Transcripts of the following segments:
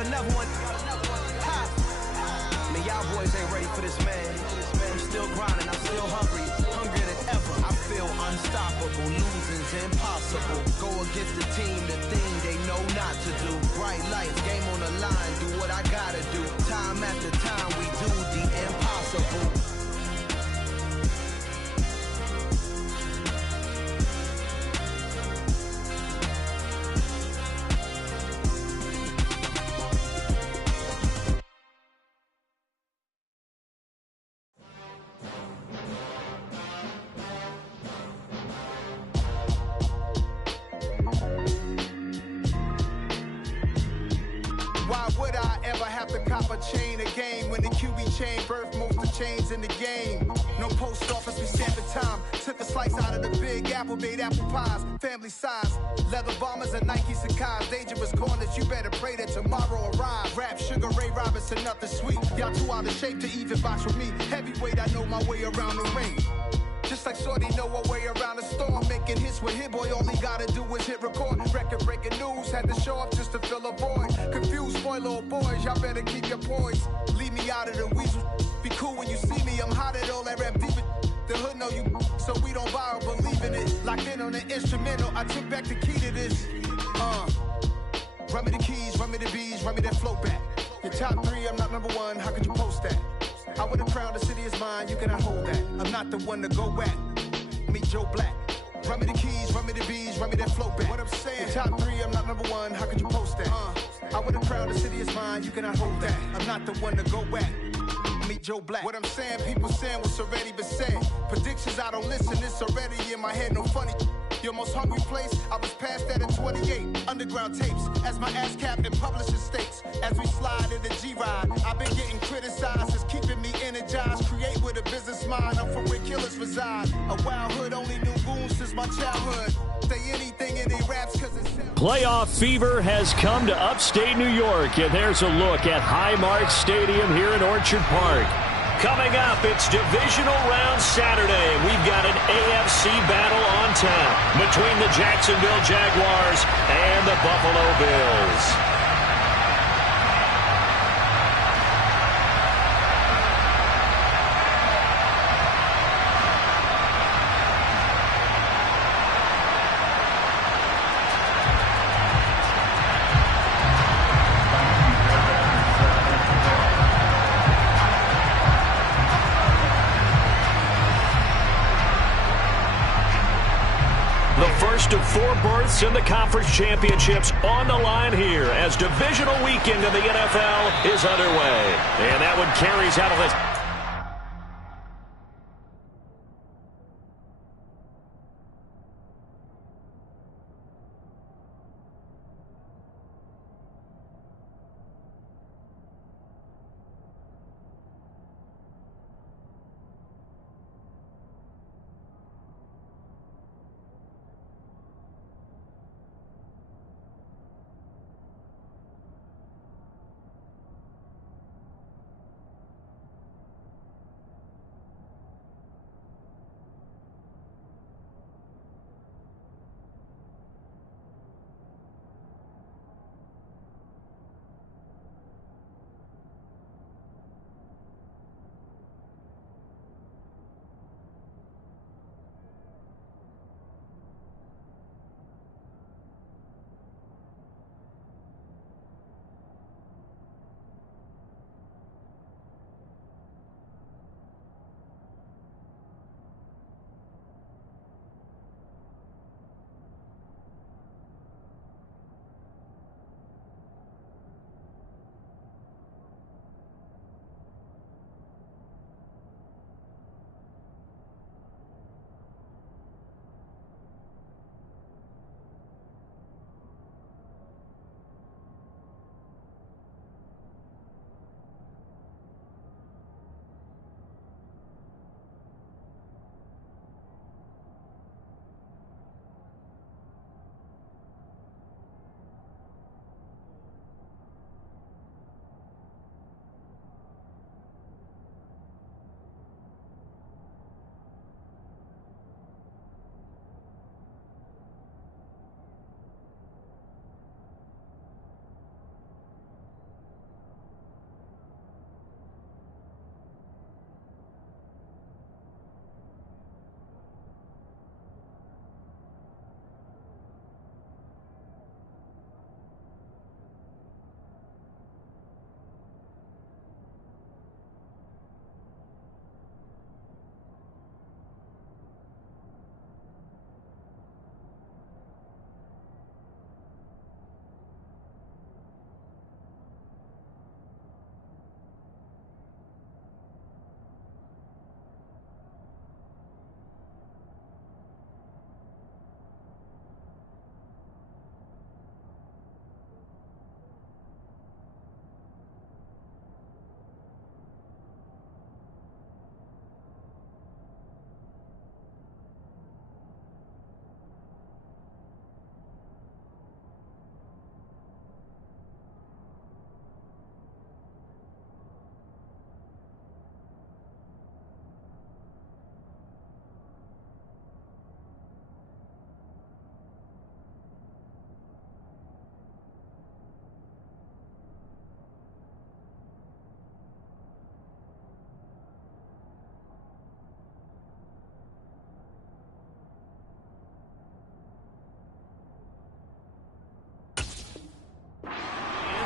got another one. Ha! Man, y'all boys ain't ready for this, man. I'm still grinding, I'm still hungry, hungrier than ever. I feel unstoppable, losing's impossible. Go against the team, the thing they know not to do. Bright lights, game on the line, do what I gotta do. Time after time, we do the impossible. Why would I ever have to cop a chain a game when the QB chain birthed most of the chains in the game? No post office, we stamping time. Took a slice out of the big apple, made apple pies, family size. Leather bombers and Nike Sacai's, dangerous corners, you better pray that tomorrow arrives. Rap, Sugar Ray Robinson, nothing sweet. Y'all too out of shape to even box with me. Heavyweight, I know my way around the ring. Just like Shorty know her way around the storm. Making hits with Hit Boy, all he gotta do is hit record. Record breaking news, had to show up just to fill a void. Confused, spoiler boys, y'all better keep your poise. Leave me out of the weasel. Be cool when you see me, I'm hot at all that rap deep. The hood know you, so we don't borrow, believe in it. Locked in on the instrumental, I took back the key to this. Run me the keys, run me the bees, run me that flow back. Your top three, I'm not number one, how could you post that? I would have crowned the city is mine, you cannot hold that. I'm not the one to go at. Meet Joe Black. Run me the keys, run me the bees, run me that flow back. What I'm saying, your top three, I'm not number one, how could you post that? I would have crowned the city is mine, you cannot hold that. I'm not the one to go at. Meet Joe Black. What I'm saying, people saying what's already been said. Predictions, I don't listen, it's already in my head, no funny. Your most hungry place, I was past that in 28. Underground tapes, as my ass cap in publishing states. As we slide in the G-Ride, I've been getting criticized, it's keeping me energized. Create with a business mind, I'm from where killers reside. A wild hood, only knew goons since my childhood. Say anything in their raps, cause it's... Playoff fever has come to upstate New York, and there's a look at Highmark Stadium here in Orchard Park. Coming up, it's Divisional Round Saturday. We've got an AFC battle on tap between the Jacksonville Jaguars and the Buffalo Bills. First of four berths in the conference championships on the line here as divisional weekend in the NFL is underway. And that one carries out of the...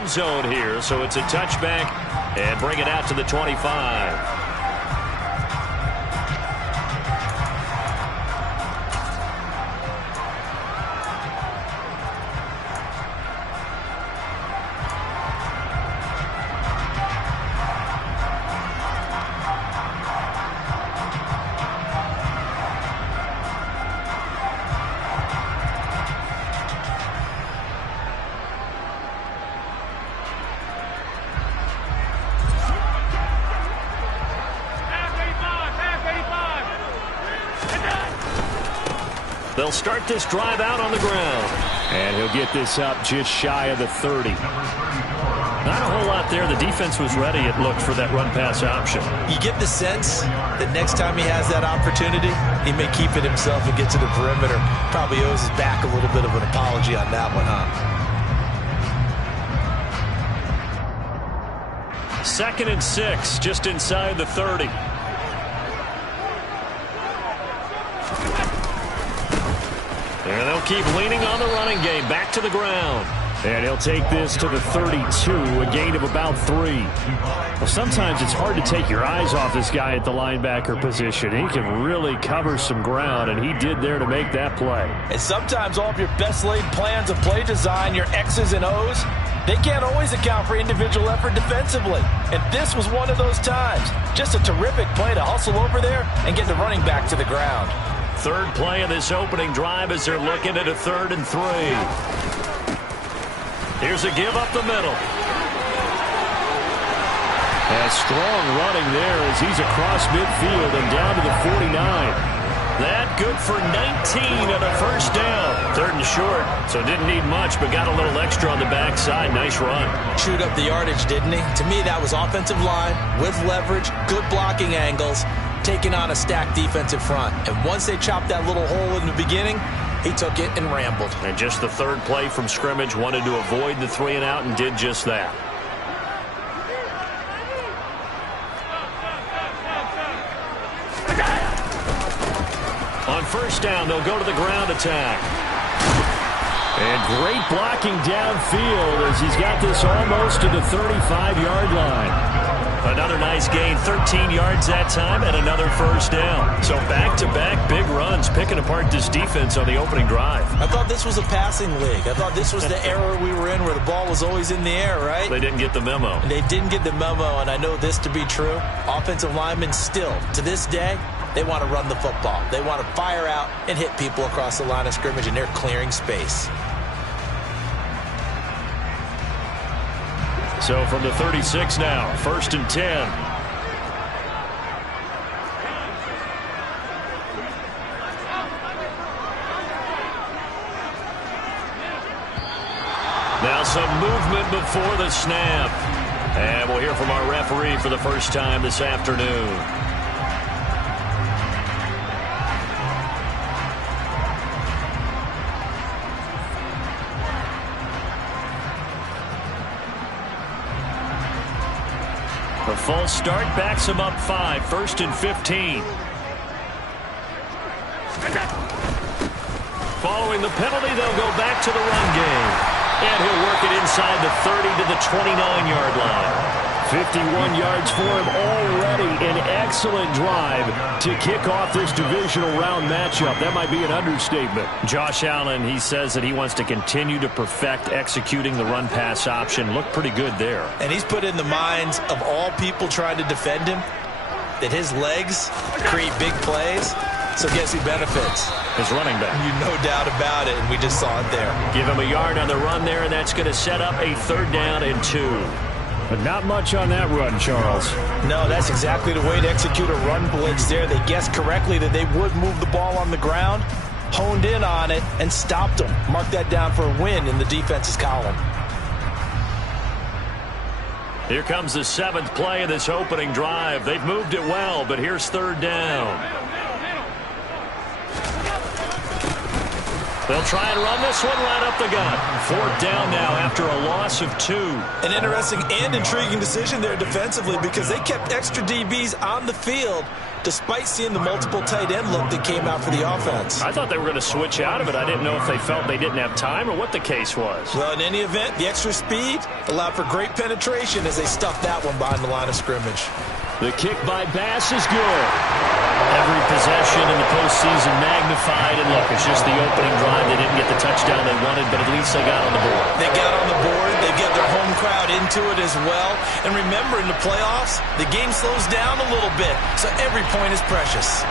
end zone here, so it's a touchback and bring it out to the 25. They'll start this drive out on the ground. And he'll get this up just shy of the 30. Not a whole lot there. The defense was ready, it looked, for that run-pass option. You get the sense that next time he has that opportunity, he may keep it himself and get to the perimeter. Probably owes his back a little bit of an apology on that one, huh? 2nd and 6, just inside the 30. And they'll keep leaning on the running game. Back to the ground. And he'll take this to the 32, a gain of about 3. Well, sometimes it's hard to take your eyes off this guy at the linebacker position. He can really cover some ground, and he did there to make that play. And sometimes all of your best laid plans of play design, your X's and O's, they can't always account for individual effort defensively. And this was one of those times. Just a terrific play to hustle over there and get the running back to the ground. Third play of this opening drive as they're looking at a 3rd and 3. Here's a give up the middle. A strong running there as he's across midfield and down to the 49. That good for 19 and a first down. 3rd and short, so didn't need much, but got a little extra on the backside. Nice run. Chewed up the yardage, didn't he? To me, that was offensive line with leverage, good blocking angles, taking on a stacked defensive front. And once they chopped that little hole in the beginning, he took it and rambled. And just the 3rd play from scrimmage, wanted to avoid the 3 and out and did just that. On first down, they'll go to the ground attack. And great blocking downfield as he's got this almost to the 35-yard line. Another nice gain, 13 yards that time, and another first down. So back-to-back big runs, picking apart this defense on the opening drive. I thought this was a passing league. I thought this was the era we were in where the ball was always in the air, right? They didn't get the memo. They didn't get the memo, and I know this to be true. Offensive linemen still, to this day, they want to run the football. They want to fire out and hit people across the line of scrimmage, and they're clearing space. So from the 36 now, 1st and 10. Now some movement before the snap. And we'll hear from our referee for the first time this afternoon. The false start backs him up 5, 1st and 15. Following the penalty, they'll go back to the run game. And he'll work it inside the 30 to the 29-yard line. 51 yards for him already. An excellent drive to kick off this divisional round matchup. That might be an understatement. Josh Allen, he says that he wants to continue to perfect executing the run-pass option. Looked pretty good there. And he's put in the minds of all people trying to defend him that his legs create big plays. So guess who benefits? His running back. You no doubt about it, and we just saw it there. Give him a yard on the run there, and that's going to set up a 3rd down and 2. But not much on that run, Charles. No, that's exactly the way to execute a run blitz there. They guessed correctly that they would move the ball on the ground, honed in on it, and stopped them. Mark that down for a win in the defense's column. Here comes the 7th play of this opening drive. They've moved it well, but here's 3rd down. They'll try and run this one right up the gut. 4th down now after a loss of 2. An interesting and intriguing decision there defensively because they kept extra DBs on the field despite seeing the multiple tight end look that came out for the offense. I thought they were going to switch out of it. I didn't know if they felt they didn't have time or what the case was. Well, in any event, the extra speed allowed for great penetration as they stuffed that one behind the line of scrimmage. The kick by Bass is good. Every possession in the postseason magnified. And look, it's just the opening drive. They didn't get the touchdown they wanted, but at least they got on the board. They got on the board. They get their home crowd into it as well. And remember, in the playoffs, the game slows down a little bit, so every point is precious.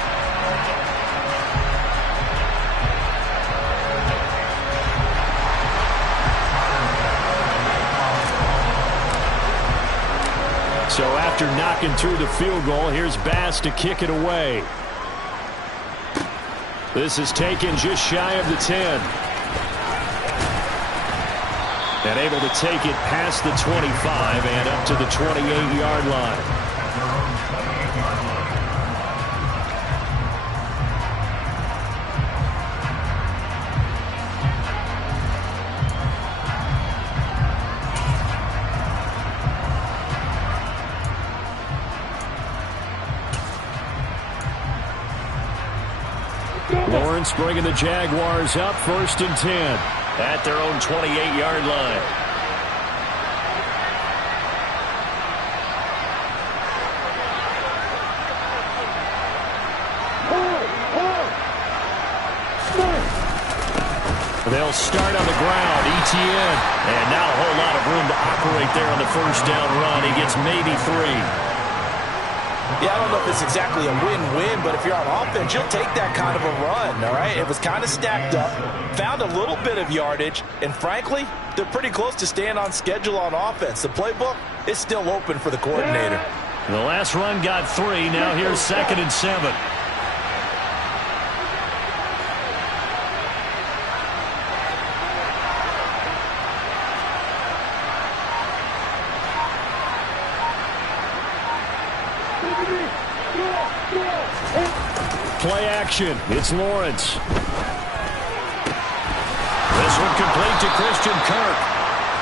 So after knocking through the field goal, here's Bass to kick it away. This is taken just shy of the 10. And able to take it past the 25 and up to the 28-yard line. Lawrence bringing the Jaguars up 1st and 10 at their own 28-yard line. They'll start on the ground. ETN. And not a whole lot of room to operate there on the first down run. He gets maybe 3. Yeah, I don't know if it's exactly a win-win, but if you're on offense, you'll take that kind of a run, all right? It was kind of stacked up, found a little bit of yardage, and frankly, they're pretty close to staying on schedule on offense. The playbook is still open for the coordinator. The last run got 3. Now here's 2nd and 7. Play action. It's Lawrence. This one complete to Christian Kirk.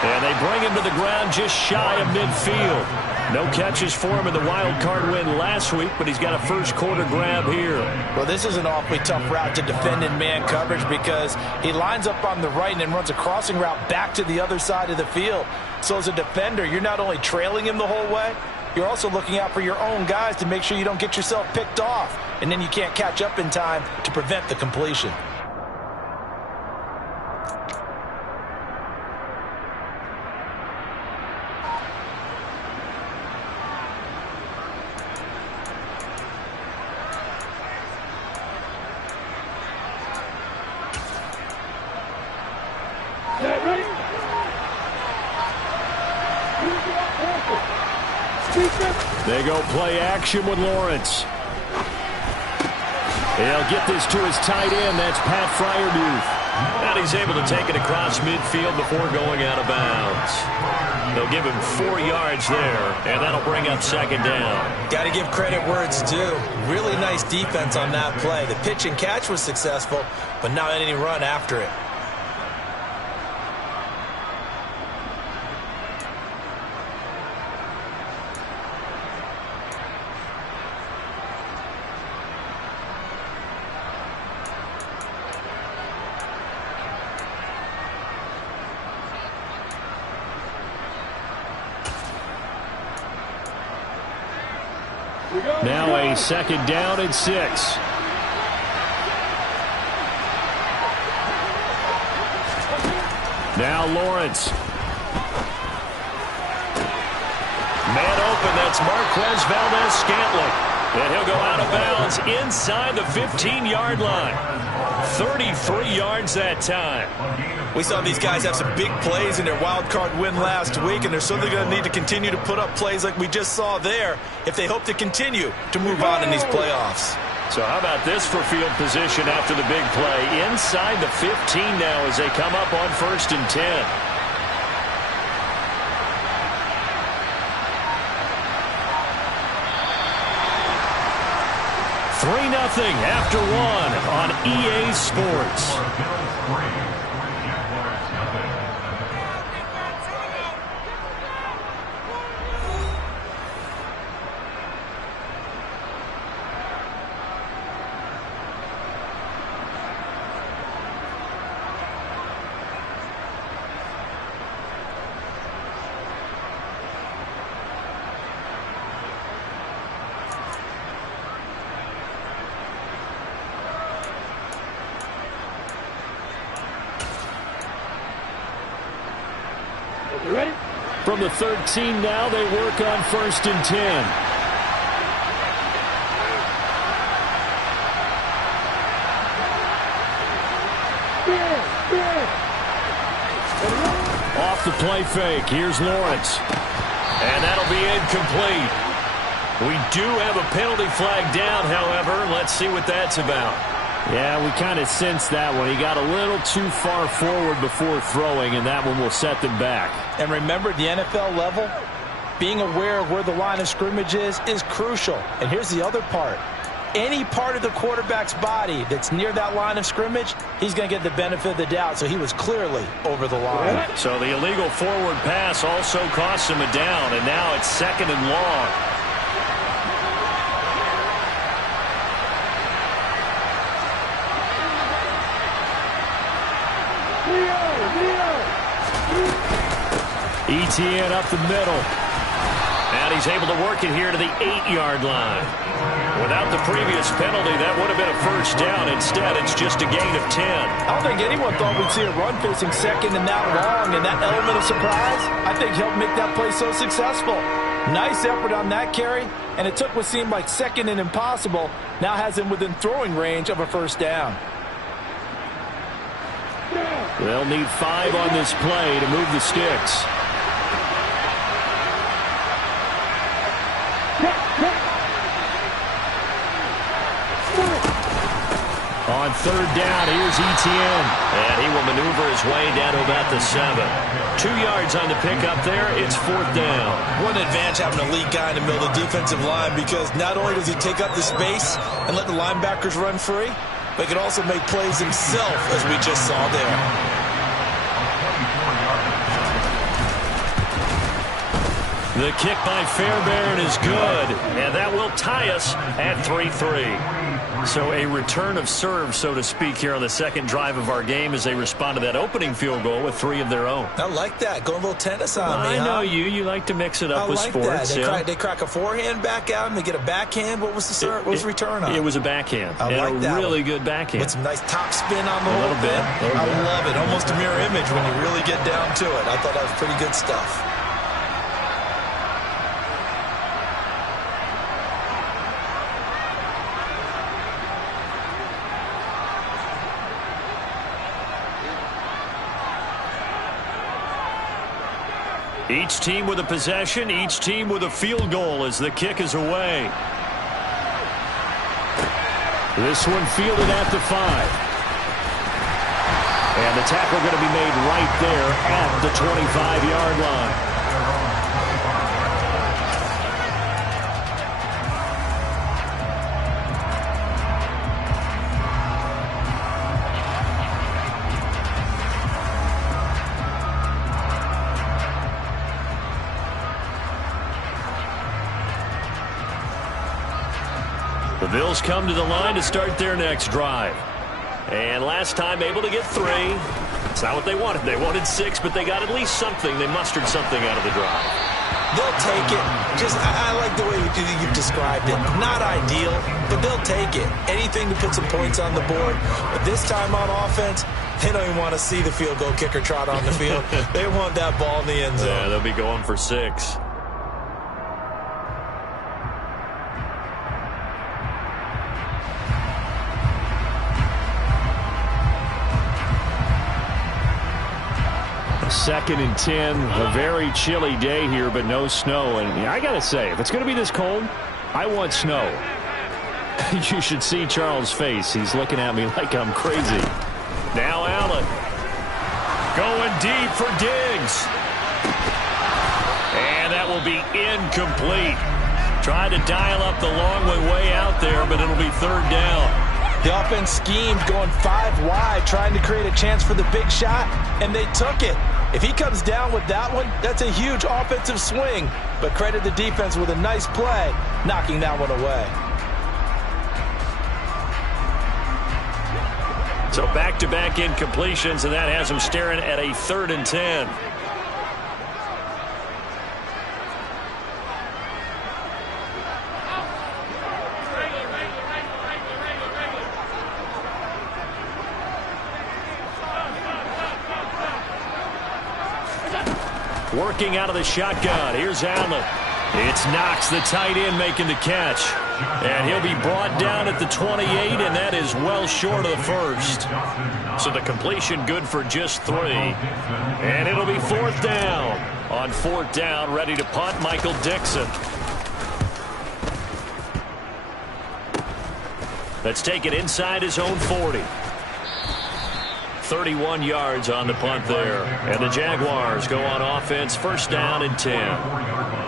And they bring him to the ground just shy of midfield. No catches for him in the wild card win last week, but he's got a first quarter grab here. Well, this is an awfully tough route to defend in man coverage because he lines up on the right and then runs a crossing route back to the other side of the field. So as a defender, you're not only trailing him the whole way, you're also looking out for your own guys to make sure you don't get yourself picked off. And then you can't catch up in time to prevent the completion. They go play action with Lawrence. He'll get this to his tight end. That's Pat Fryermuth. And he's able to take it across midfield before going out of bounds. They'll give him 4 yards there, and that'll bring up 2nd down. Got to give credit where it's due. Really nice defense on that play. The pitch and catch was successful, but not any run after it. Now a 2nd down and 6. Now Lawrence. Man open, that's Marquez Valdez-Scantling. And he'll go out of bounds inside the 15-yard line. 33 yards that time. We saw these guys have some big plays in their wild card win last week, and they're certainly going to need to continue to put up plays like we just saw there if they hope to continue to move on in these playoffs. So how about this for field position after the big play? Inside the 15 now as they come up on 1st and 10. 3-0 after 1 on EA Sports. From the 13 now, they work on 1st and 10. Off the play fake. Here's Lawrence. And that'll be incomplete. We do have a penalty flag down, however. Let's see what that's about. Yeah, we kind of sensed that one. He got a little too far forward before throwing, and that one will set them back. And remember, the NFL level, being aware of where the line of scrimmage is crucial. And here's the other part. Any part of the quarterback's body that's near that line of scrimmage, he's going to get the benefit of the doubt. So he was clearly over the line. So the illegal forward pass also cost him a down, and now it's 2nd and long. Etienne up the middle. And he's able to work it here to the 8-yard line. Without the previous penalty, that would have been a first down. Instead, it's just a gain of 10. I don't think anyone thought we'd see a run facing 2nd and that long, and that element of surprise, I think, helped make that play so successful. Nice effort on that carry, and it took what seemed like 2nd and impossible, now has him within throwing range of a first down. They'll need 5 on this play to move the sticks. On 3rd down, here's Etienne. And he will maneuver his way down to about the 7. 2 yards on the pickup there. It's 4th down. What an advantage having an elite guy in the middle of the defensive line, because not only does he take up the space and let the linebackers run free, but he can also make plays himself, as we just saw there. The kick by Fairbairn is good, and that will tie us at 3-3. So a return of serve, so to speak, here on the 2nd drive of our game as they respond to that opening field goal with 3 of their own. I like that. Going a little tennis on me, I know you like to mix it up with sports. They crack a forehand back out, and they get a backhand. What was the serve? What was the return on? It was a backhand. I like that. Really good backhand. With some nice top spin on the whole thing. I love it. Almost a mirror image when you really get down to it. I thought that was pretty good stuff. Each team with a possession, each team with a field goal as the kick is away. This one fielded at the 5. And the tackle going to be made right there at the 25-yard line. The Bills come to the line to start their next drive. And last time able to get 3. It's not what they wanted. They wanted 6, but they got at least something. They mustered something out of the drive. They'll take it. I like the way you've described it. Not ideal, but they'll take it. Anything to put some points on the board. But this time on offense, they don't even want to see the field goal kicker trot on the field. They want that ball in the end zone. Yeah, they'll be going for 6. Second and 10, a very chilly day here, but no snow. And I got to say, if it's going to be this cold, I want snow. You should see Charles' face. He's looking at me like I'm crazy. Now Allen going deep for Diggs. And that will be incomplete. Tried to dial up the long way out there, but it'll be 3rd down. The offense schemed going 5 wide, trying to create a chance for the big shot, and they took it. If he comes down with that one, that's a huge offensive swing. But credit the defense with a nice play, knocking that one away. So back-to-back incompletions, and that has him staring at a 3rd and 10. Working out of the shotgun. Here's Allen. It's Knox, the tight end, making the catch. And he'll be brought down at the 28, and that is well short of the first. So the completion good for just 3. And it'll be 4th down. On 4th down, ready to punt, Michael Dixon. Let's take it inside his own 40. 31 yards on the punt there. And the Jaguars go on offense, 1st down and 10.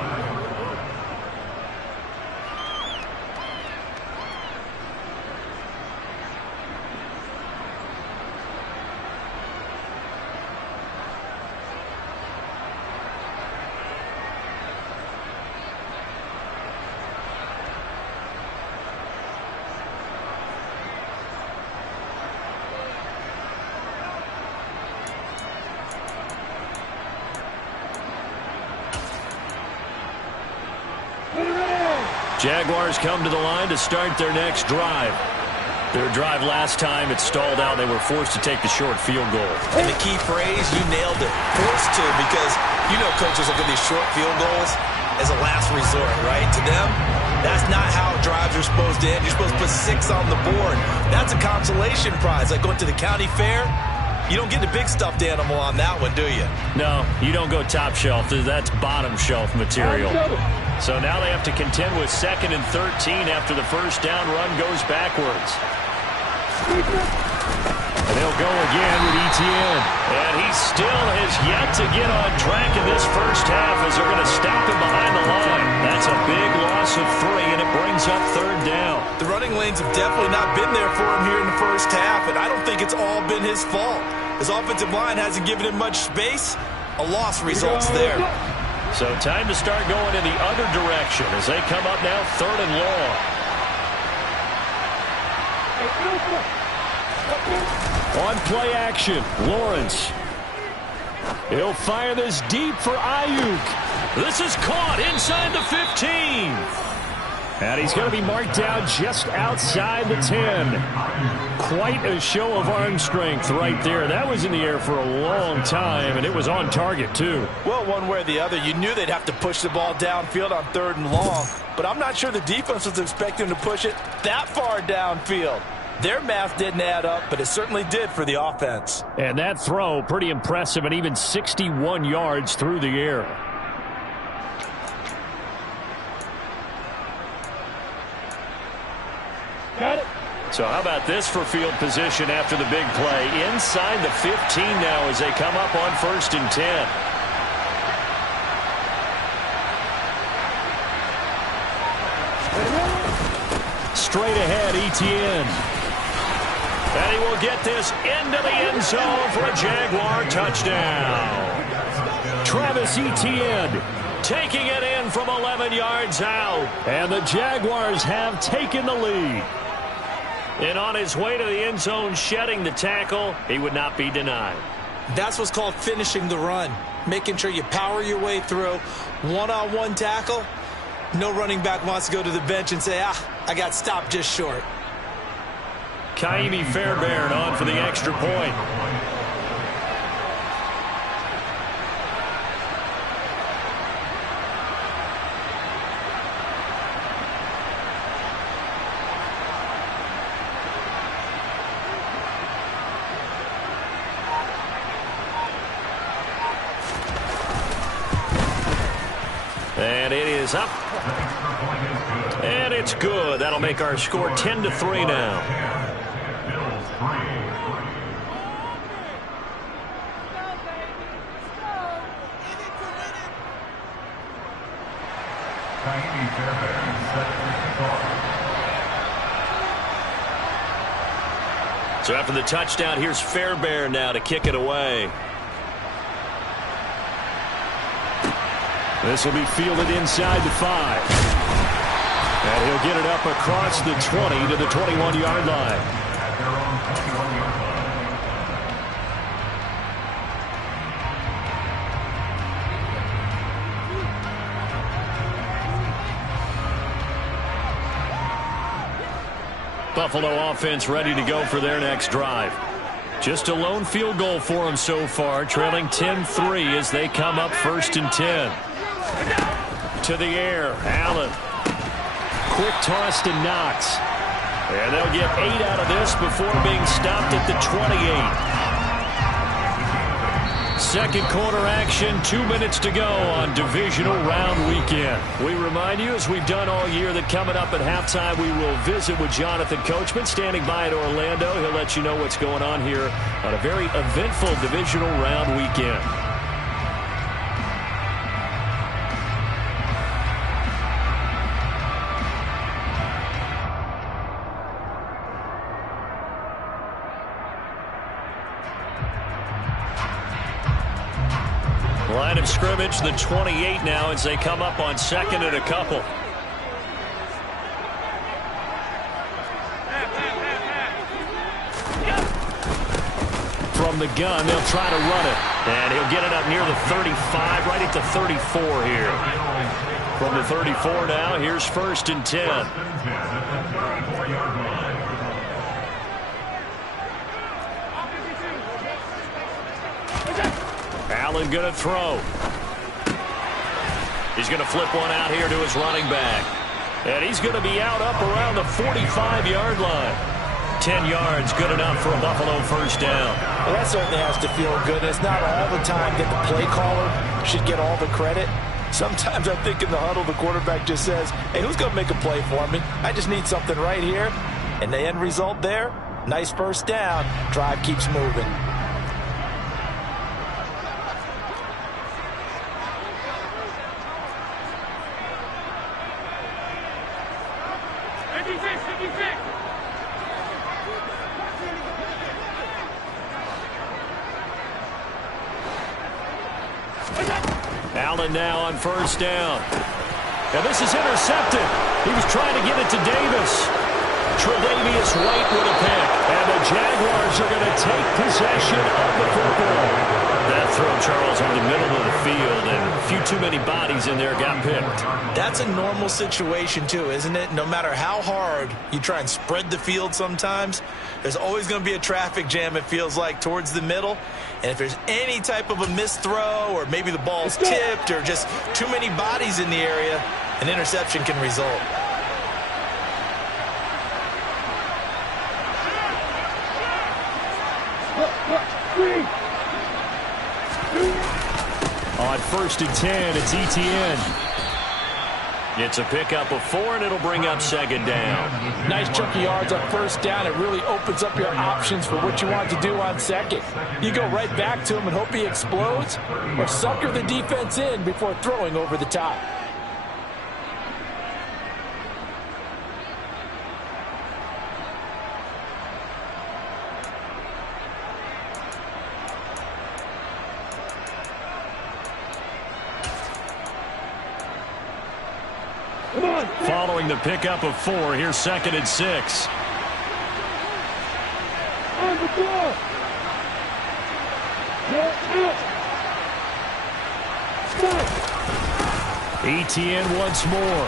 Jaguars come to the line to start their next drive. Their drive last time, it stalled out. They were forced to take the short field goal. And the key phrase, you nailed it. Forced to, because you know coaches look at these short field goals as a last resort, right? To them, that's not how drives are supposed to end. You're supposed to put 6 on the board. That's a consolation prize. Like going to the county fair, you don't get the big stuffed animal on that one, do you? No, you don't go top shelf. That's bottom shelf material. So now they have to contend with 2nd and 13 after the first down run goes backwards. And they'll go again with Etienne. And he still has yet to get on track in this first half as they're going to stop him behind the line. That's a big loss of 3, and it brings up 3rd down. The running lanes have definitely not been there for him here in the first half, and I don't think it's all been his fault. His offensive line hasn't given him much space. A loss results there. So time to start going in the other direction as they come up now 3rd and long. On play action, Lawrence. He'll fire this deep for Ayuk. This is caught inside the 15. And he's going to be marked down just outside the 10. Quite a show of arm strength right there. That was in the air for a long time, and it was on target, too. Well, one way or the other, you knew they'd have to push the ball downfield on 3rd and long. But I'm not sure the defense was expecting to push it that far downfield. Their math didn't add up, but it certainly did for the offense. And that throw, pretty impressive, and even 61 yards through the air. Got it. So how about this for field position after the big play? Inside the 15 now as they come up on 1st and 10. Straight ahead, Etienne. And he will get this into the end zone for a Jaguar touchdown. Travis Etienne taking it in from 11 yards out. And the Jaguars have taken the lead. And on his way to the end zone, shedding the tackle, he would not be denied. That's what's called finishing the run. Making sure you power your way through. One-on-one tackle. No running back wants to go to the bench and say, I got stopped just short. Kaimi Fairbairn on for the extra point. And it is up. And it's good. That'll make our score 10-3 now. So after the touchdown, here's Fairbairn now to kick it away. This will be fielded inside the 5. And he'll get it up across the 20 to the 21-yard line. Buffalo offense ready to go for their next drive. Just a lone field goal for them so far, trailing 10-3 as they come up 1st and 10. To the air, Allen. Quick toss to Knox. And they'll get 8 out of this before being stopped at the 28. Second quarter action, 2 minutes to go on divisional round weekend. We remind you, as we've done all year, that coming up at halftime, we will visit with Jonathan Coachman, standing by in Orlando. He'll let you know what's going on here on a very eventful divisional round weekend. Line of scrimmage, the 28 now, as they come up on 2nd and a couple. From the gun, they'll try to run it. And he'll get it up near the 35, right at the 34 here. From the 34 now, here's 1st and 10. Allen going to throw. He's going to flip one out here to his running back. And he's going to be out up around the 45-yard line. 10 yards, good enough for a Buffalo first down. Well, that certainly has to feel good. It's not all the time that the play caller should get all the credit. Sometimes I think in the huddle, the quarterback just says, hey, who's going to make a play for me? I just need something right here. And the end result there, nice first down. Drive keeps moving. Allen now on first down. And this is intercepted. He was trying to get it to Davis. Tre'Davious White with a pick. And the Jaguars are going to take possession of the football. That throw, Charles, in the middle of the field, and a few too many bodies in there got picked. That's a normal situation, too, isn't it? No matter how hard you try and spread the field sometimes, there's always going to be a traffic jam, it feels like, towards the middle. And if there's any type of a missed throw, or maybe the ball's tipped, or just too many bodies in the area, an interception can result. On 1st and 10, it's Etienne. It's a pickup of 4, and it'll bring up 2nd down. Nice chunk of yards on first down. It really opens up your options for what you want to do on 2nd. You go right back to him and hope he explodes, or sucker the defense in before throwing over the top. Following the pickup of 4, here's 2nd and 6. On the floor. Etienne once more.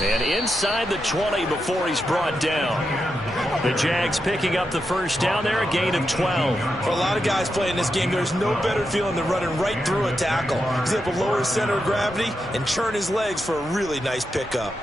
And inside the 20 before he's brought down. The Jags picking up the first down there, a gain of 12. For a lot of guys playing this game, there's no better feeling than running right through a tackle. He's able to lower his center of gravity and churn his legs for a really nice pickup.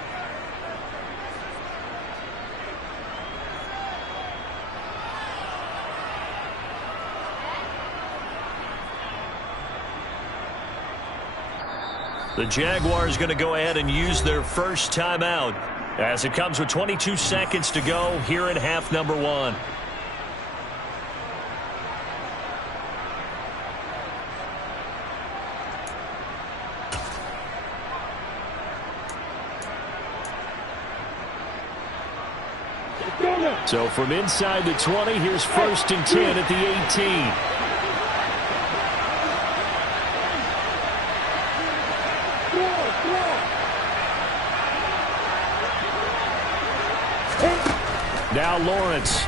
The Jaguars going to go ahead and use their first timeout as it comes with 22 seconds to go here in half number 1. So from inside the 20, here's 1st and 10 at the 18. Now Lawrence.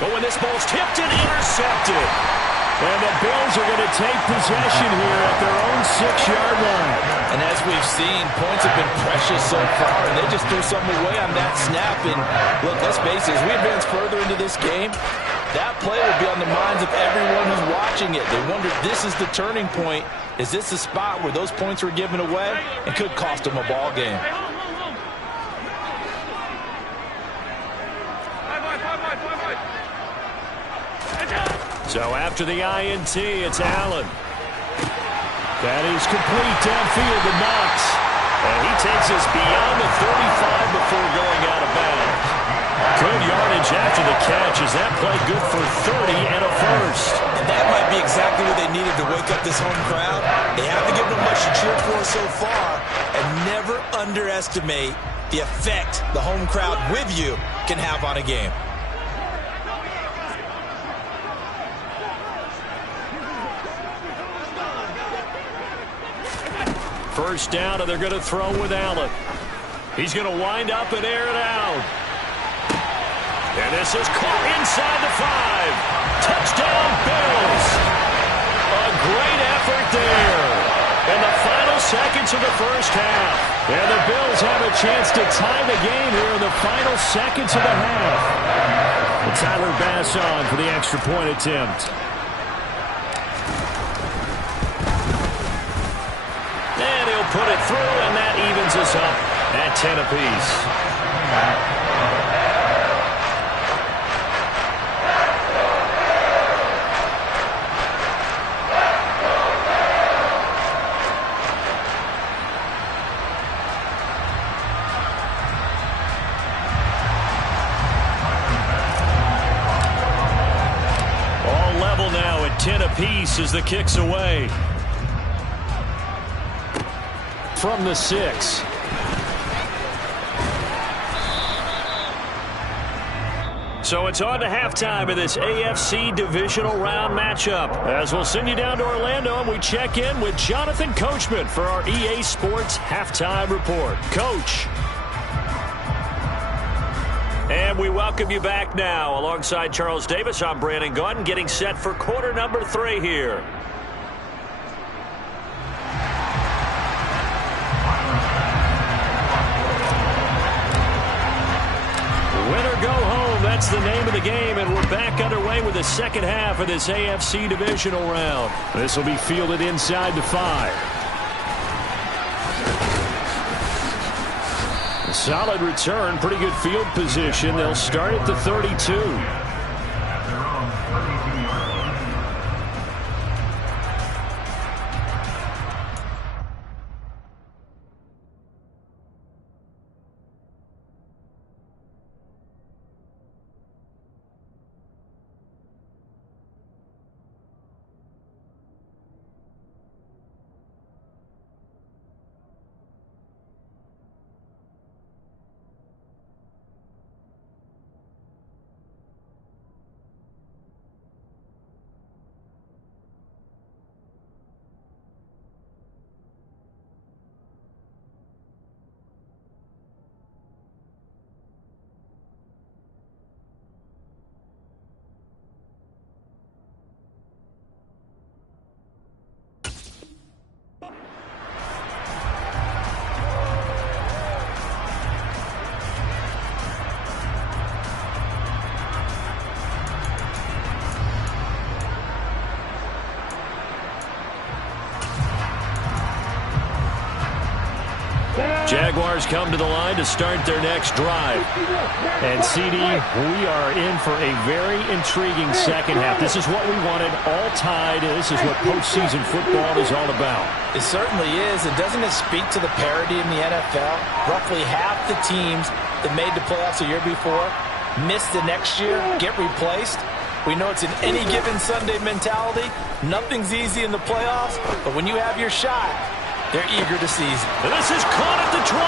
But when this ball's tipped and intercepted. And the Bills are going to take possession here at their own 6-yard line. And as we've seen, points have been precious so far, and they just threw something away on that snap. And look, let's face it, as we advance further into this game, that play will be on the minds of everyone who's watching it. They wonder, this is the turning point. Is this the spot where those points were given away and could cost them a ball game? So after the INT, it's Allen. That is complete downfield to Knox. And he takes us beyond the 35 before going out of bounds. Good yardage after the catch. Is that play good for 30 and a first? And that might be exactly what they needed to wake up this home crowd. They haven't given them much to cheer for so far. And never underestimate the effect the home crowd with you can have on a game. First down, and they're going to throw with Allen. He's going to wind up and air it out. And this is caught inside the 5. Touchdown, Bills. A great effort there. In the final seconds of the first half. And the Bills have a chance to tie the game here in the final seconds of the half. And Tyler Bass on for the extra point attempt. And he'll put it through, and that evens us up at 10 apiece. All level now at 10 apiece as the kick's away. From the 6. So it's on to halftime of this AFC divisional round matchup. As we'll send you down to Orlando and we check in with Jonathan Coachman for our EA Sports halftime report. Coach. And we welcome you back now. Alongside Charles Davis, I'm Brandon Gaudin, getting set for quarter number 3 here. Go home, that's the name of the game, and we're back underway with the second half of this AFC divisional round. This will be fielded inside the 5. A solid return, pretty good field position. They'll start at the 32. Jaguars come to the line to start their next drive. And, CD, we are in for a very intriguing second half. This is what we wanted, all tied. This is what postseason football is all about. It certainly is. And doesn't it speak to the parity in the NFL? Roughly half the teams that made the playoffs a year before miss the next year, get replaced. We know it's an any given Sunday mentality. Nothing's easy in the playoffs, but when you have your shot, they're eager to seize it. And this is caught at the 20.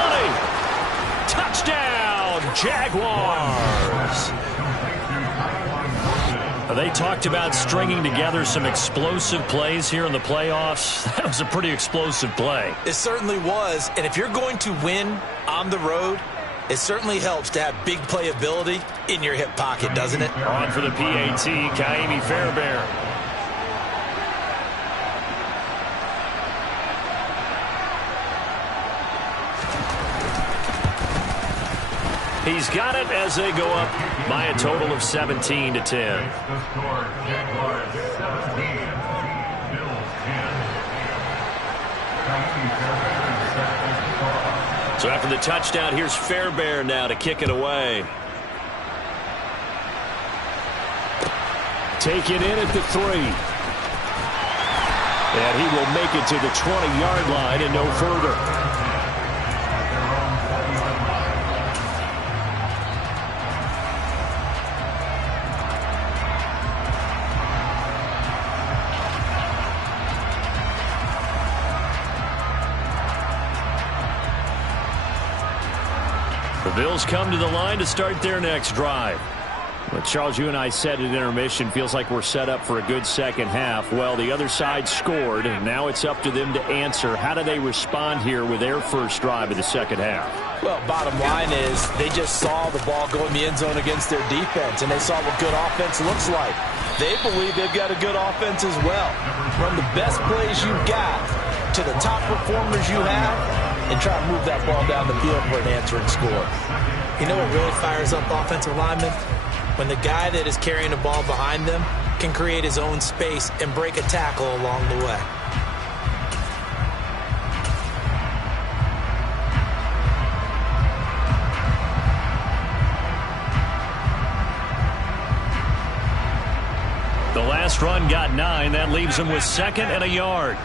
Touchdown, Jaguars. They talked about stringing together some explosive plays here in the playoffs. That was a pretty explosive play. It certainly was. And if you're going to win on the road, it certainly helps to have big playability in your hip pocket, doesn't it? On for the PAT, Kaimi Fairbairn. He's got it as they go up by a total of 17-10. So after the touchdown, here's Fairbairn now to kick it away. Take it in at the 3. And he will make it to the 20-yard line and no further. The Bills come to the line to start their next drive. But Charles, you and I said at intermission, feels like we're set up for a good second half. Well, the other side scored, and now it's up to them to answer. How do they respond here with their first drive of the second half? Well, bottom line is they just saw the ball go in the end zone against their defense, and they saw what good offense looks like. They believe they've got a good offense as well. Run the best plays you've got to the top performers you have, and try to move that ball down the field for an answering score. You know what really fires up offensive linemen? When the guy that is carrying the ball behind them can create his own space and break a tackle along the way. The last run got 9. That leaves him with 2nd and a yard.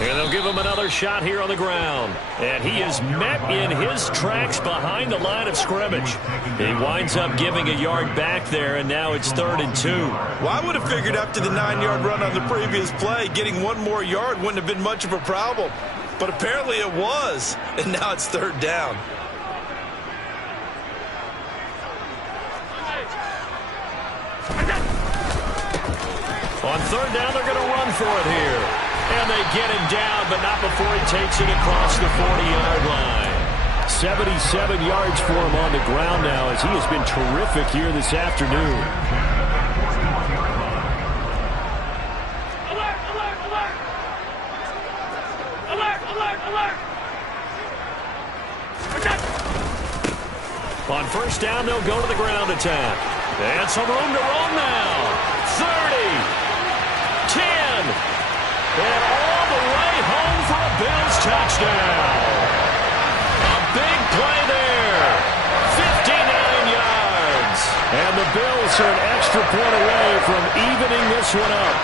And they'll give him another shot here on the ground. And he is met in his tracks behind the line of scrimmage. He winds up giving a yard back there, and now it's 3rd and 2. Well, I would have figured after the 9-yard run on the previous play, getting one more yard wouldn't have been much of a problem. But apparently it was, and now it's 3rd down. On 3rd down, they're going to run for it here. And they get him down, but not before he takes it across the 40-yard line. 77 yards for him on the ground now, as he has been terrific here this afternoon. Alert, alert, alert! Alert, alert, alert! On 1st down, they'll go to the ground attack. And some room to run now. 30, 10, and all the way home for a Bills touchdown. A big play there. 59 yards. And the Bills are an extra point away from evening this one up.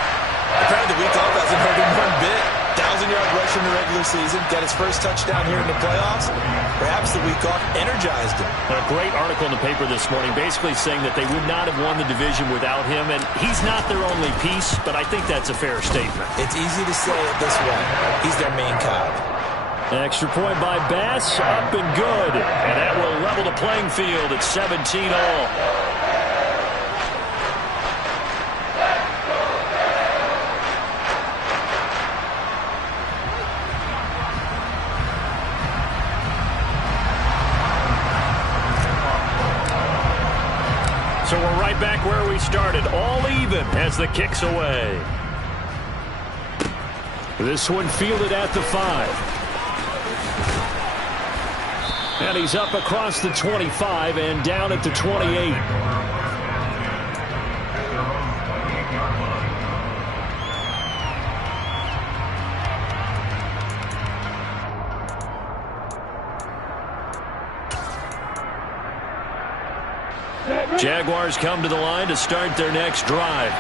Apparently the week off hasn't hurt him one bit. 1,000-yard rush in the regular season. Got his first touchdown here in the playoffs. Perhaps the week off energized him. A great article in the paper this morning basically saying that they would not have won the division without him. And he's not their only piece, but I think that's a fair statement. It's easy to say it this way. He's their main cog. An extra point by Bass, up and good. And that will level the playing field at 17-all. So we're right back where we started, all even as the kick's away. This one fielded at the 5. And he's up across the 25 and down at the 28. Jaguars come to the line to start their next drive.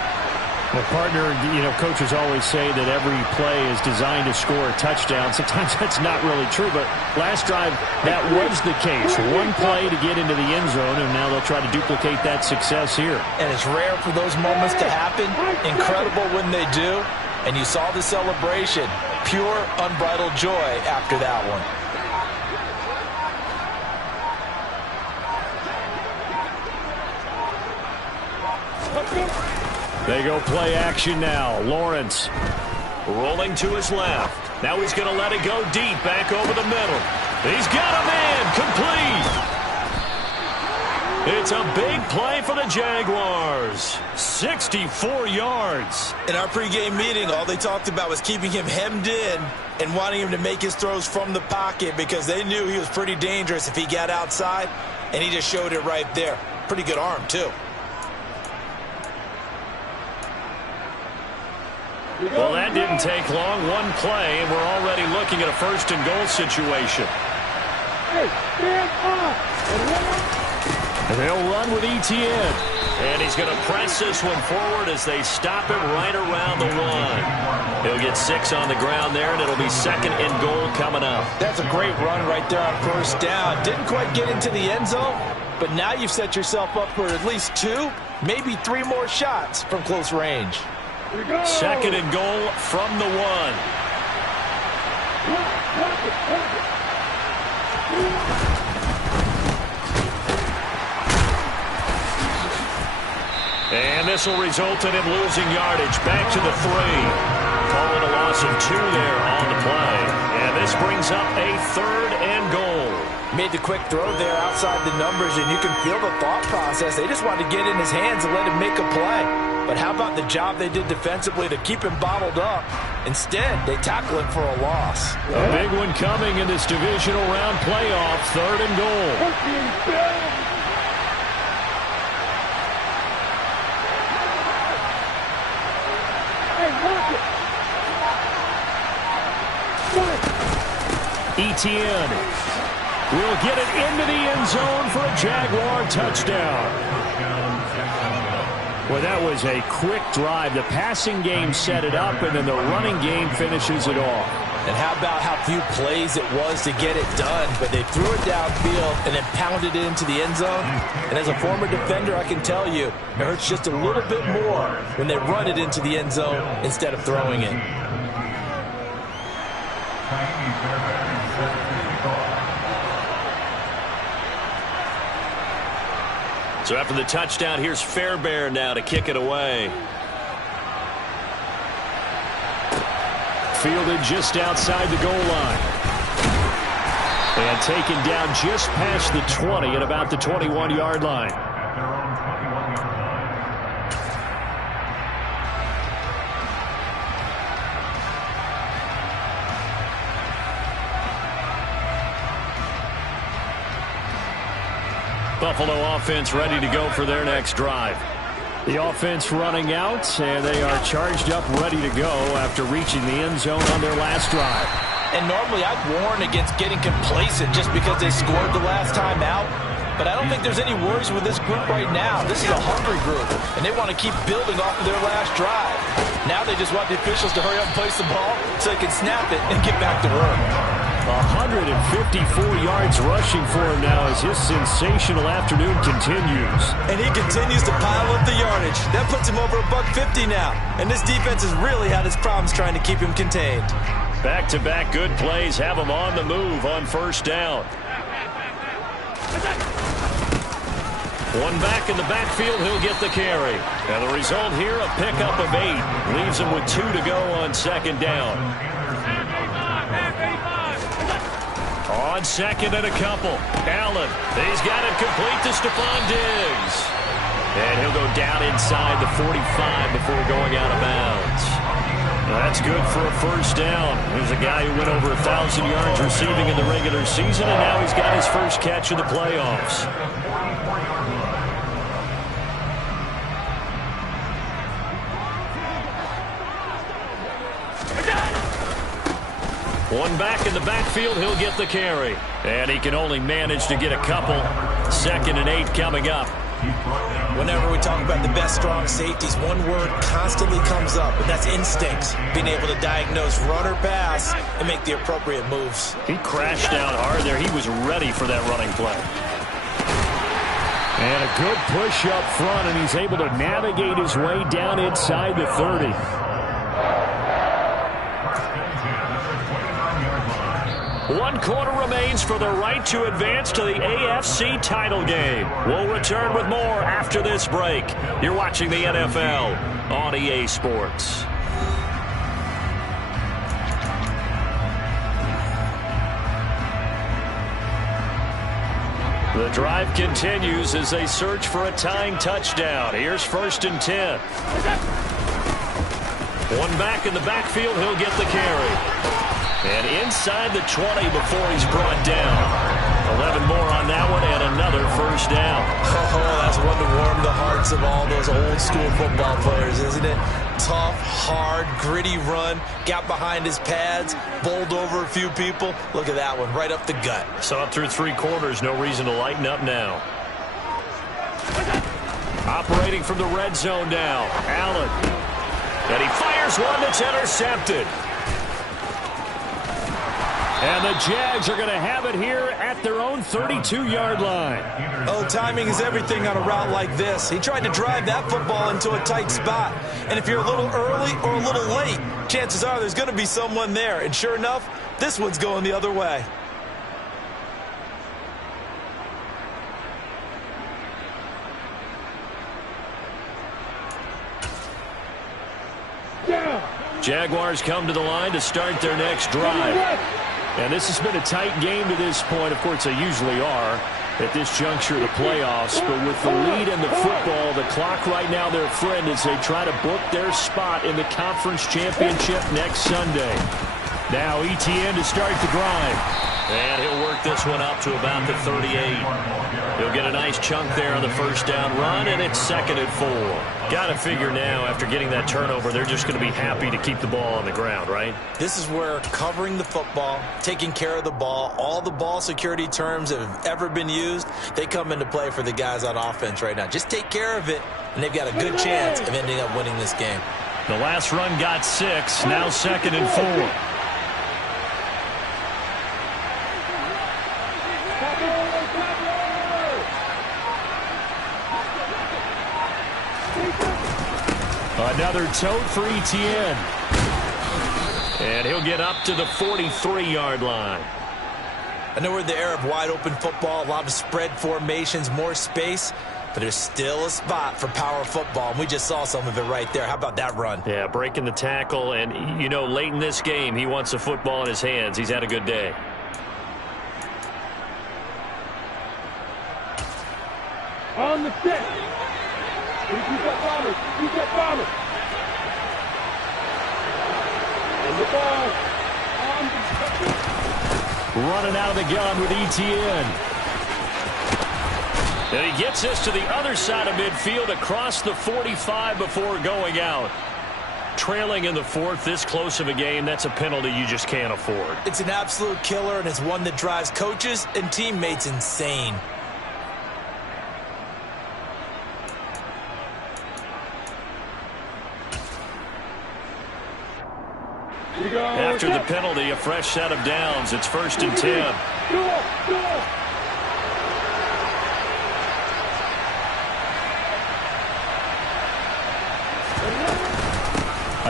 Well, partner, coaches always say that every play is designed to score a touchdown. Sometimes that's not really true, but last drive, that was the case. One play to get into the end zone, and now they'll try to duplicate that success here. And it's rare for those moments to happen. Incredible when they do. And you saw the celebration. Pure, unbridled joy after that one. They go play action now. Lawrence rolling to his left. Now he's going to let it go deep back over the middle. He's got a man complete. It's a big play for the Jaguars. 64 yards. In our pregame meeting, all they talked about was keeping him hemmed in and wanting him to make his throws from the pocket because they knew he was pretty dangerous if he got outside, and he just showed it right there. Pretty good arm, too. Well, that didn't take long. One play, and we're already looking at a first-and-goal situation. And they'll run with Etienne. And he's going to press this one forward as they stop him right around the one. He'll get 6 on the ground there, and it'll be second and goal coming up. That's a great run right there on first down. Didn't quite get into the end zone, but now you've set yourself up for at least 2, maybe 3 more shots from close range. Second and goal from the 1. And this will result in him losing yardage. Back to the 3. Calling a loss of 2 there on the play. And this brings up a 3rd and goal. Made the quick throw there outside the numbers, and you can feel the thought process. They just wanted to get in his hands and let him make a play. But how about the job they did defensively to keep him bottled up? Instead, they tackle him for a loss. A big one coming in this divisional round playoff. 3rd and goal. Etienne will get it into the end zone for a Jaguar touchdown. Well, that was a quick drive. The passing game set it up, and then the running game finishes it off. And how about how few plays it was to get it done, but they threw it downfield and then pounded it into the end zone. And as a former defender, I can tell you, it hurts just a little bit more when they run it into the end zone instead of throwing it. So after the touchdown, here's Fairbairn now to kick it away. Fielded just outside the goal line. And taken down just past the 20 at about the 21-yard line. Buffalo offense ready to go for their next drive. The offense running out, and they are charged up, ready to go after reaching the end zone on their last drive. And normally I'd warn against getting complacent just because they scored the last time out. But I don't think there's any worries with this group right now. This is a hungry group, and they want to keep building off of their last drive. Now they just want the officials to hurry up and place the ball so they can snap it and get back to work. 154 yards rushing for him now as his sensational afternoon continues. And he continues to pile up the yardage. That puts him over $150 now. And this defense has really had its problems trying to keep him contained. Back-to-back good plays have him on the move on first down. One back in the backfield, he'll get the carry. And the result here, a pickup of 8. Leaves him with 2 to go on second down. On second and a couple. Allen, he's got it complete to Stephon Diggs. And he'll go down inside the 45 before going out of bounds. That's good for a first down. There's a guy who went over 1,000 yards receiving in the regular season, and now he's got his first catch of the playoffs. One back in the backfield, he'll get the carry. And he can only manage to get a couple. Second and 8 coming up. Whenever we talk about the best strong safeties, one word constantly comes up, and that's instincts. Being able to diagnose run or pass and make the appropriate moves. He crashed down hard there. He was ready for that running play. And a good push up front, and he's able to navigate his way down inside the 30. One quarter remains for the right to advance to the AFC title game. We'll return with more after this break. You're watching the NFL on EA Sports. The drive continues as they search for a tying touchdown. Here's 1st and 10. One back in the backfield. He'll get the carry. And inside the 20 before he's brought down. 11 more on that one and another 1st down. Oh, that's one to warm the hearts of all those old school football players, isn't it? Tough, hard, gritty run. Got behind his pads, bowled over a few people. Look at that one, right up the gut. So up through 3 quarters, no reason to lighten up now. Operating from the red zone now, Allen. And he fires one that's intercepted. And the Jags are going to have it here at their own 32-yard line. Oh, timing is everything on a route like this. He tried to drive that football into a tight spot. And if you're a little early or a little late, chances are there's going to be someone there. And sure enough, this one's going the other way. Jaguars come to the line to start their next drive. And this has been a tight game to this point. Of course, they usually are at this juncture of the playoffs. But with the lead in the football, the clock right now their friend as they try to book their spot in the conference championship next Sunday. Now Etienne to start the drive. And he'll work this one up to about the 38. He'll get a nice chunk there on the 1st down run, and it's 2nd and 4. Got to figure now, after getting that turnover, they're just going to be happy to keep the ball on the ground, right? This is where covering the football, taking care of the ball, all the ball security terms that have ever been used, they come into play for the guys on offense right now. Just take care of it, and they've got a good chance of ending up winning this game. The last run got 6, now 2nd and 4. Another tote for Etienne. And he'll get up to the 43-yard line. I know we're in the era of wide-open football, a lot of spread formations, more space, but there's still a spot for power football, and we just saw some of it right there. How about that run? Yeah, breaking the tackle, and, you know, late in this game, he wants the football in his hands. He's had a good day. On the stick. Keep that bomber. Keep that bomber. And the ball. Running out of the gun with Etienne. And he gets this to the other side of midfield across the 45 before going out. Trailing in the 4th, this close of a game, that's a penalty you just can't afford. It's an absolute killer, and it's one that drives coaches and teammates insane. After the penalty, a fresh set of downs. It's 1st and 10.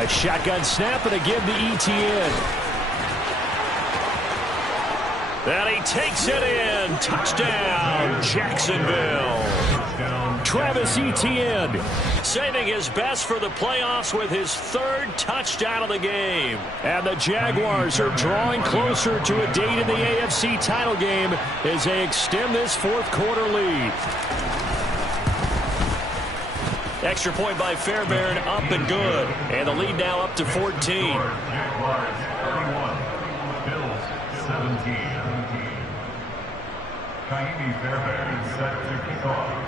A shotgun snap and again to Etienne. And he takes it in. Touchdown, Jacksonville. Travis Etienne saving his best for the playoffs with his 3rd touchdown of the game. And the Jaguars are drawing closer to a date in the AFC title game as they extend this 4th quarter lead. Extra point by Fairbairn, up and good. And the lead now up to 14. Jaguars 31, Bills 17. Kaimi Fairbairn set to kick off.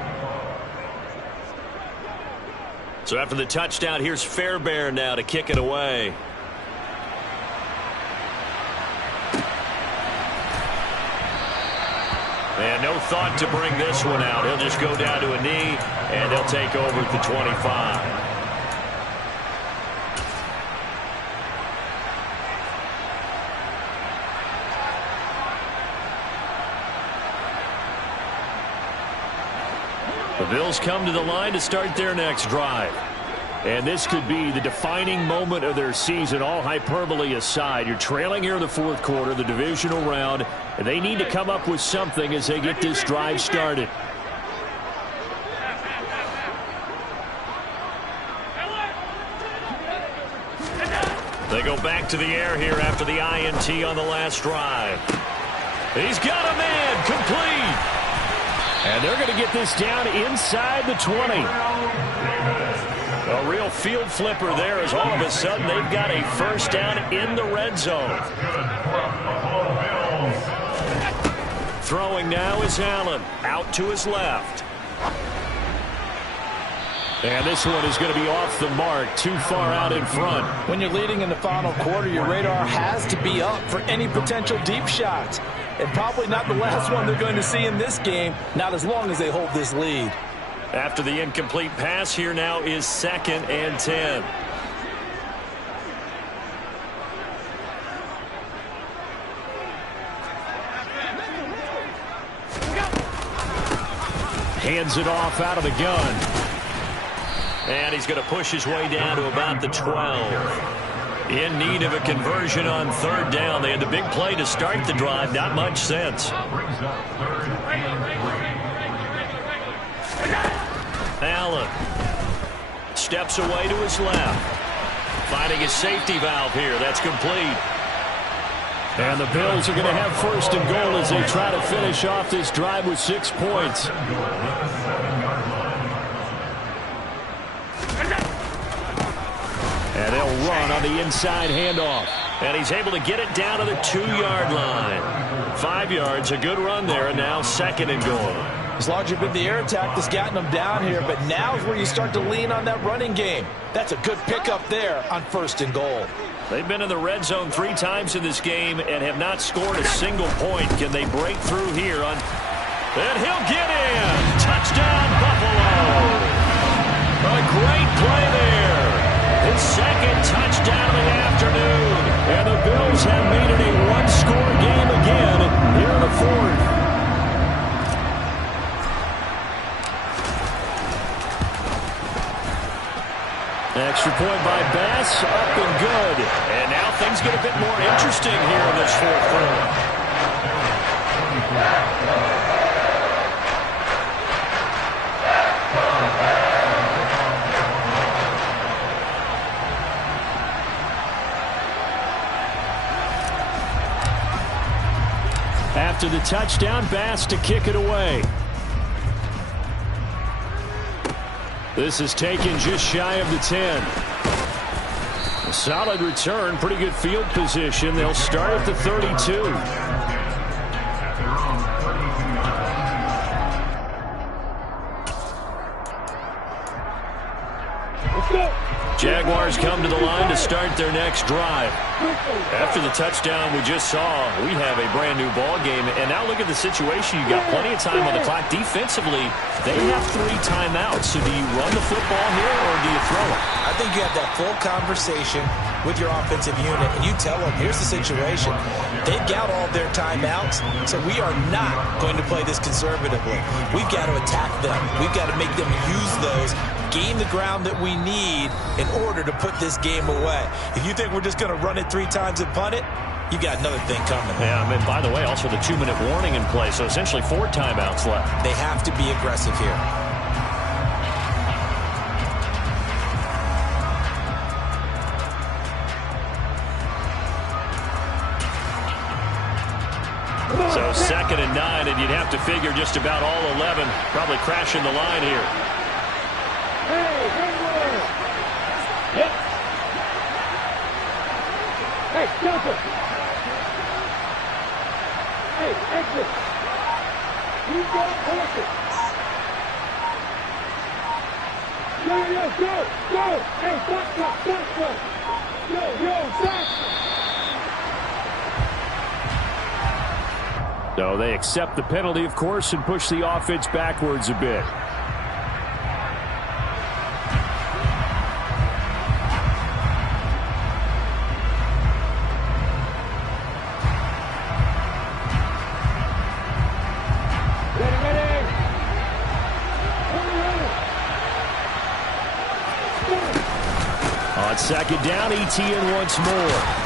So after the touchdown, here's Fairbairn now to kick it away. And no thought to bring this one out. He'll just go down to a knee, and they'll take over at the 25. The Bills come to the line to start their next drive. And this could be the defining moment of their season, all hyperbole aside. You're trailing here in the 4th quarter, the divisional round, and they need to come up with something as they get this drive started. They go back to the air here after the INT on the last drive. He's got a man complete. And they're going to get this down inside the 20. A real field flipper there as all of a sudden they've got a first down in the red zone. Throwing now is Allen. Out to his left. And this one is going to be off the mark, too far out in front. When you're leading in the final quarter, your radar has to be up for any potential deep shots. And probably not the last one they're going to see in this game, not as long as they hold this lead. After the incomplete pass, here now is 2nd and 10. Hands it off out of the gun. And he's going to push his way down to about the 12. In need of a conversion on 3rd down. They had the big play to start the drive. Not much sense. Allen steps away to his left. Finding his safety valve here. That's complete. And the Bills are going to have 1st and goal as they try to finish off this drive with 6 points. And they'll run on the inside handoff. And he's able to get it down to the 2-yard line. 5 yards, a good run there, and now 2nd and goal. It's largely been the air attack that's gotten them down here, but now is where you start to lean on that running game. That's a good pickup there on 1st and goal. They've been in the red zone 3 times in this game and have not scored a single point. Can they break through here? And he'll get in. Touchdown, Buffalo. A great play there. His 2nd touchdown of the afternoon. And the Bills have made it a 1-score game again here in the 4th. Extra point by Bass, up and good. And now things get a bit more interesting here in this 4th quarter. After the touchdown, Bass to kick it away. This is taken just shy of the 10. A solid return, pretty good field position. They'll start at the 32. Jaguars come to the line to start their next drive. After the touchdown we just saw, we have a brand new ball game. And now look at the situation. You got plenty of time on the clock. Defensively, they have 3 timeouts. So do you run the football here or do you throw it? I think you have that full conversation with your offensive unit, and you tell them, here's the situation. They've got all their timeouts, so we are not going to play this conservatively. We've got to attack them. We've got to make them use those, gain the ground that we need in order to put this game away. If you think we're just going to run it 3 times and punt it, you got another thing coming. Yeah, I mean, by the way, also the 2-minute warning in play, so essentially 4 timeouts left. They have to be aggressive here. So 2nd and 9, and you'd have to figure just about all 11 probably crashing the line here. Hey, Joseph! Hey, exit! You go, horses! Yo, go! Hey, back! Yo, back! So they accept the penalty, of course, and push the offense backwards a bit. On 2nd down, ETN once more.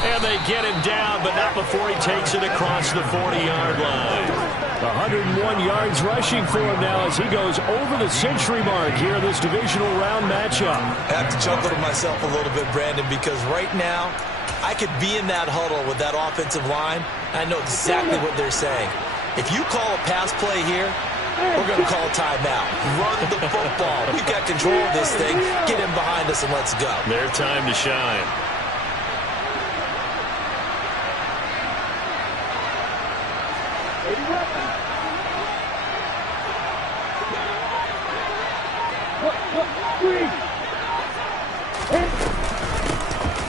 And they get him down, but not before he takes it across the 40-yard line. 101 yards rushing for him now as he goes over the century mark here in this divisional round matchup. I have to chuckle to myself a little bit, Brandon, because right now I could be in that huddle with that offensive line. I know exactly what they're saying. If you call a pass play here, we're going to call a timeout. Run the football. We've got control of this thing. Get him behind us and let's go. Their time to shine.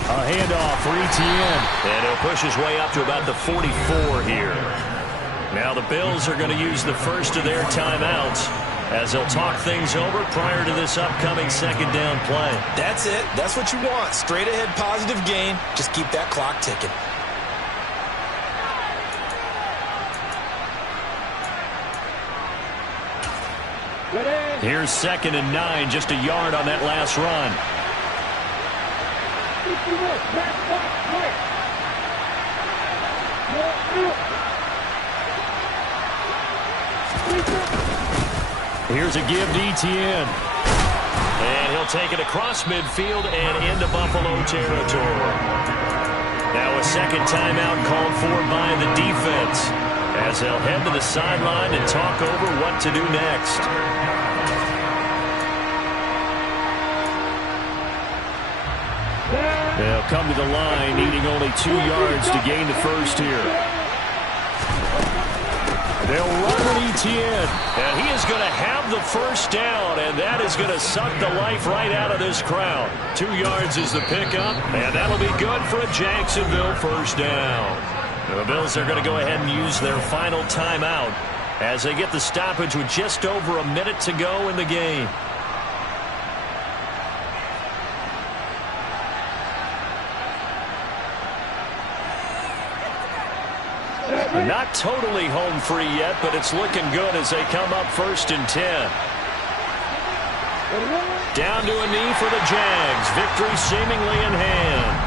A handoff for Etienne. And he'll push his way up to about the 44 here. Now the Bills are going to use the first of their timeouts as they'll talk things over prior to this upcoming second down play. That's it. That's what you want. Straight ahead positive gain. Just keep that clock ticking. Here's 2nd and 9, just a yard on that last run. Here's a give to Etienne. And he'll take it across midfield and into Buffalo territory. Now a second timeout called for by the defense as they'll head to the sideline and talk over what to do next. They'll come to the line, needing only 2 yards to gain the first here. They'll run with Etienne, and he is going to have the first down, and that is going to suck the life right out of this crowd. 2 yards is the pickup, and that'll be good for a Jacksonville first down. The Bills are going to go ahead and use their final timeout as they get the stoppage with just over a minute to go in the game. Not totally home free yet, but it's looking good as they come up 1st and 10. Down to a knee for the Jags. Victory seemingly in hand.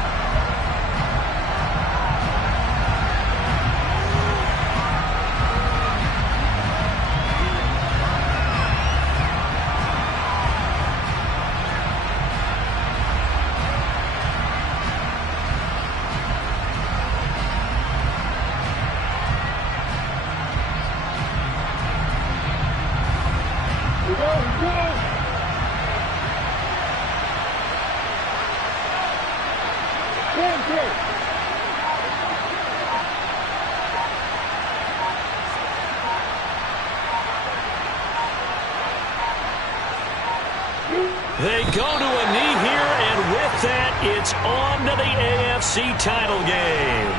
They go to a knee here, and with that, it's on to the AFC title game.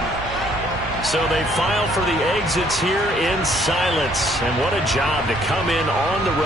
So they file for the exits here in silence. And what a job to come in on the road.